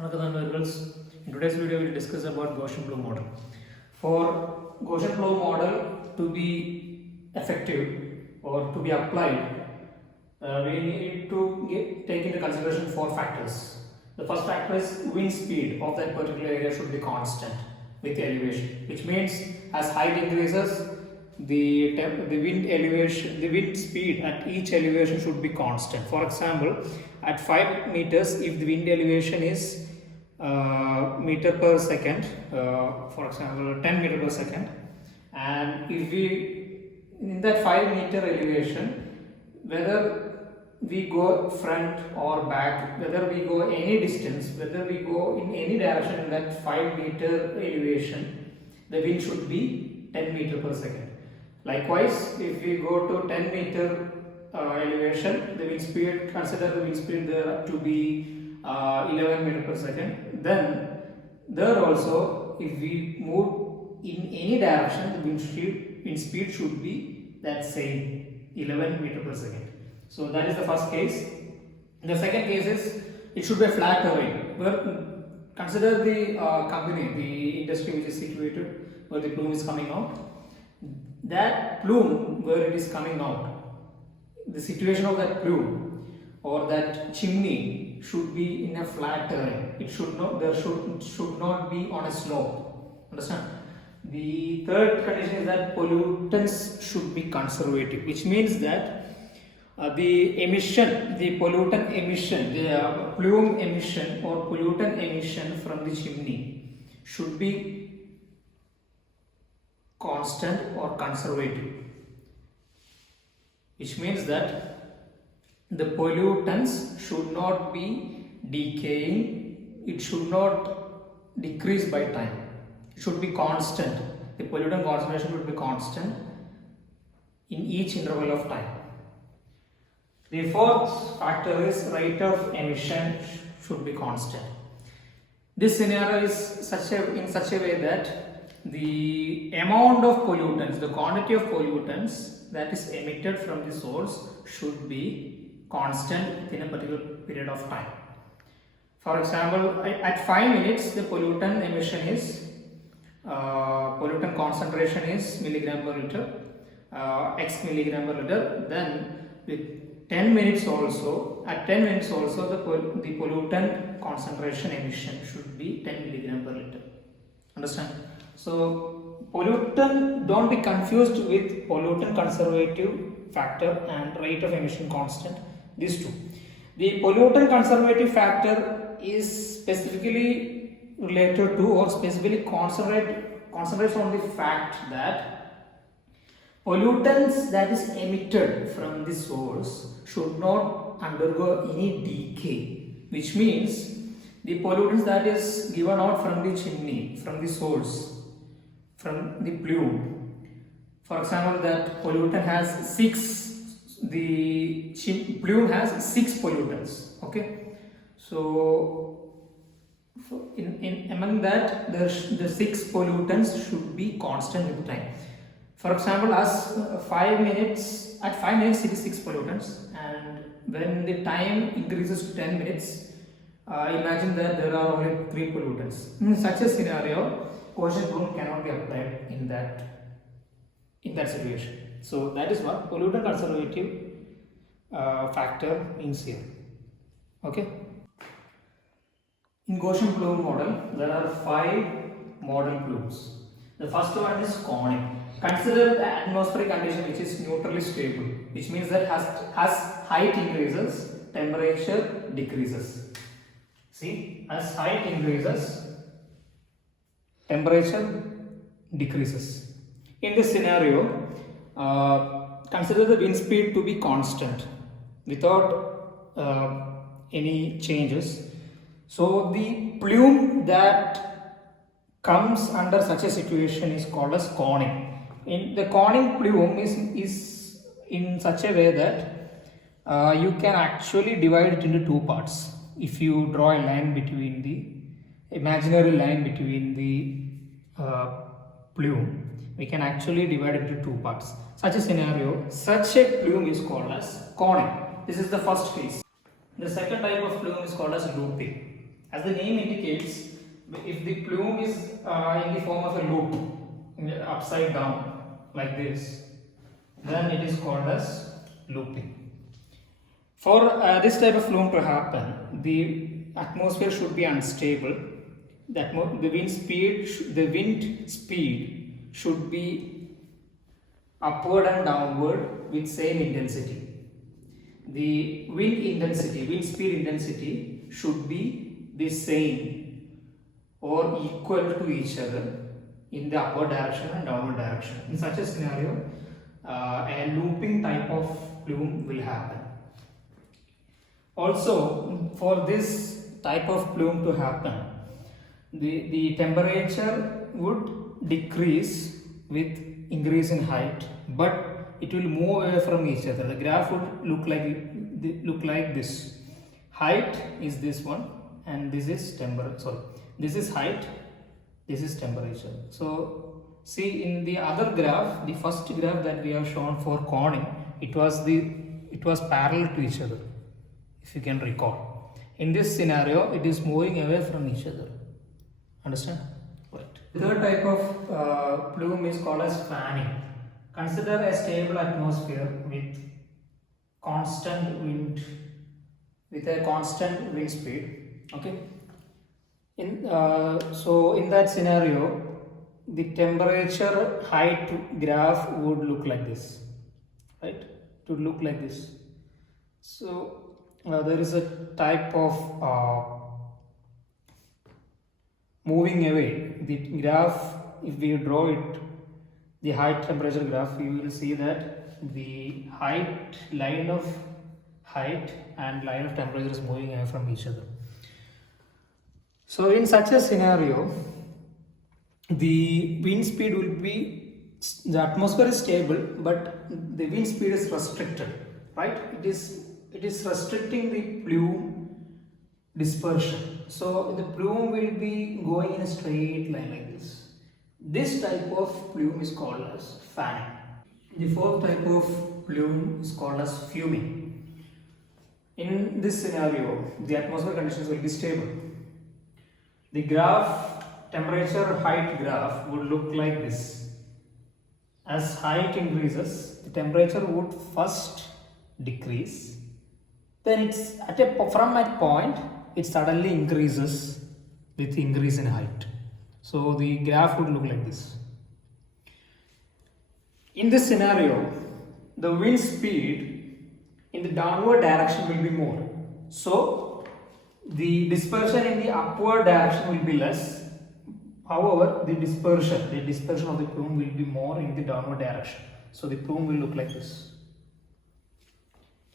Hello girls. In today's video we will discuss about Gaussian plume model. For Gaussian plume model to be effective or to be applied, we need to take into consideration four factors. The first factor is wind speed of that particular area should be constant with elevation, which means as height increases, the wind speed at each elevation should be constant. For example, at 5 meters, if the wind elevation is meter per second, for example 10 meter per second, and if we in that 5 meter elevation, whether we go front or back, whether we go any distance, whether we go in any direction in that 5 meter elevation, the wind should be 10 meter per second. Likewise, if we go to 10 meter elevation, the wind speed, consider the wind speed there to be 11 meter per second. Then there also, if we move in any direction, the wind speed should be that same 11 meter per second. So that is the first case. The second case is it should be a flat terrain. Where consider the company, the industry which is situated where the plume is coming out. That plume where it is coming out, the situation of that plume or that chimney should be in a flat terrain. It should not, there should not be on a slope. Understand? The third condition is that pollutants should be conservative, which means that the emission, the pollutant emission, the plume emission or pollutant emission from the chimney should be constant or conservative, which means that the pollutants should not be decaying, it should not decrease by time, it should be constant. The pollutant concentration should be constant in each interval of time. The fourth factor is rate of emission should be constant. This scenario is in such a way that the amount of pollutants, the quantity of pollutants that is emitted from the source should be constant within a particular period of time. For example, at 5 minutes the pollutant emission is, pollutant concentration is milligram per liter, x milligram per liter. Then with 10 minutes also, at 10 minutes also the pollutant concentration emission should be 10 milligram per liter. Understand? So pollutant, don't be confused with pollutant conservative factor and rate of emission constant, these two. The pollutant conservative factor is specifically related to or specifically concentrates on the fact that pollutants that is emitted from the source should not undergo any decay, which means the pollutants that is given out from the chimney, from the source, from the plume. For example, that pollutant has 6, the plume has 6 pollutants. Okay, so among that the 6 pollutants should be constant with time. For example, as 5 minutes, at 5 minutes it is 6 pollutants, and when the time increases to 10 minutes, imagine that there are only 3 pollutants. In such a scenario, Gaussian plume cannot be applied in that situation. So that is what pollutant conservative factor means here. Okay. In Gaussian plume model, there are 5 model plumes. The first one is conic. Consider the atmospheric condition which is neutrally stable, which means that as height increases, temperature decreases. See, as height increases, temperature decreases. In this scenario, consider the wind speed to be constant without any changes. So the plume that comes under such a situation is called as conic. In the conic plume is in such a way that you can actually divide it into 2 parts. If you draw a line between the imaginary line between the plume, we can actually divide it into 2 parts. Such a scenario, such a plume is called as conic. This is the first case. The second type of plume is called as looping. As the name indicates, if the plume is in the form of a loop, upside down like this, then it is called as looping. For this type of plume to happen, the atmosphere should be unstable. The wind speed should be upward and downward with same intensity. The wind speed intensity should be the same or equal to each other in the upward direction and downward direction. In such a scenario, a looping type of plume will happen. Also, for this type of plume to happen, the temperature would decrease with increase in height, but it will move away from each other. The graph would look like this. Height is this one, and this is temperature. Sorry, this is height, this is temperature. So see, in the other graph, the first graph that we have shown for coning, it was parallel to each other, if you can recall. In this scenario, it is moving away from each other. Understand? Right. The third type of plume is called as fanning. Consider a stable atmosphere with constant wind, with a constant wind speed. Okay. So in that scenario, the temperature height graph would look like this, right? It would look like this. So there is a type of moving away. The graph, if we draw it, the height temperature graph, you will see that the line of height and line of temperature is moving away from each other. So in such a scenario, the wind speed will be, the atmosphere is stable, but the wind speed is restricted, right? It is restricting the plume dispersion. So the plume will be going in a straight line like this. This type of plume is called as fanning. The fourth type of plume is called as fuming. In this scenario, the atmospheric conditions will be stable. The graph, temperature height graph would look like this. As height increases, the temperature would first decrease. Then from that point, it suddenly increases with increase in height. So the graph would look like this. In this scenario, the wind speed in the downward direction will be more. So the dispersion in the upward direction will be less. However, the dispersion of the plume will be more in the downward direction. So the plume will look like this.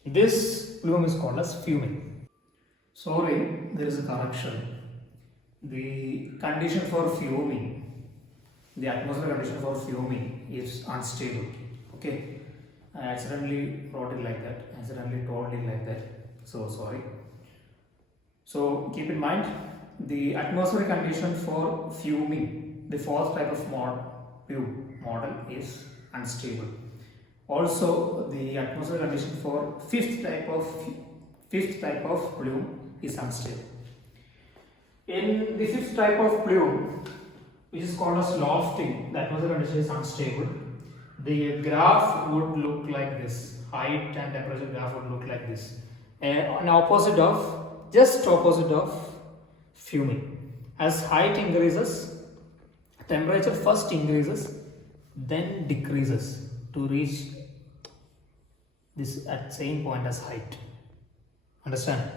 This plume is called as fuming. Sorry, there is a correction. The condition for fuming, the atmospheric condition for fuming is unstable. Okay, I accidentally wrote it like that, accidentally told it like that. So sorry. So keep in mind, the atmospheric condition for fuming, the fourth type of plume model, is unstable. Also, the atmospheric condition for fifth type of plume is unstable. In the fifth type of plume, which is called as lofting, the atmospheric condition is unstable. The graph would look like this. Height and temperature graph would look like this. Just opposite of fuming. As height increases, temperature first increases, then decreases to reach this at same point as height. Understand?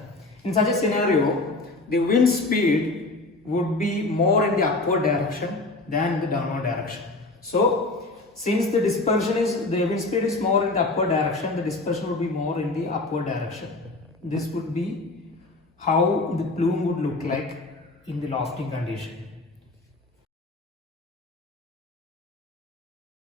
In such a scenario, the wind speed would be more in the upward direction than the downward direction. So, since the wind speed is more in the upward direction, the dispersion would be more in the upward direction. This would be how the plume would look like in the lofting condition.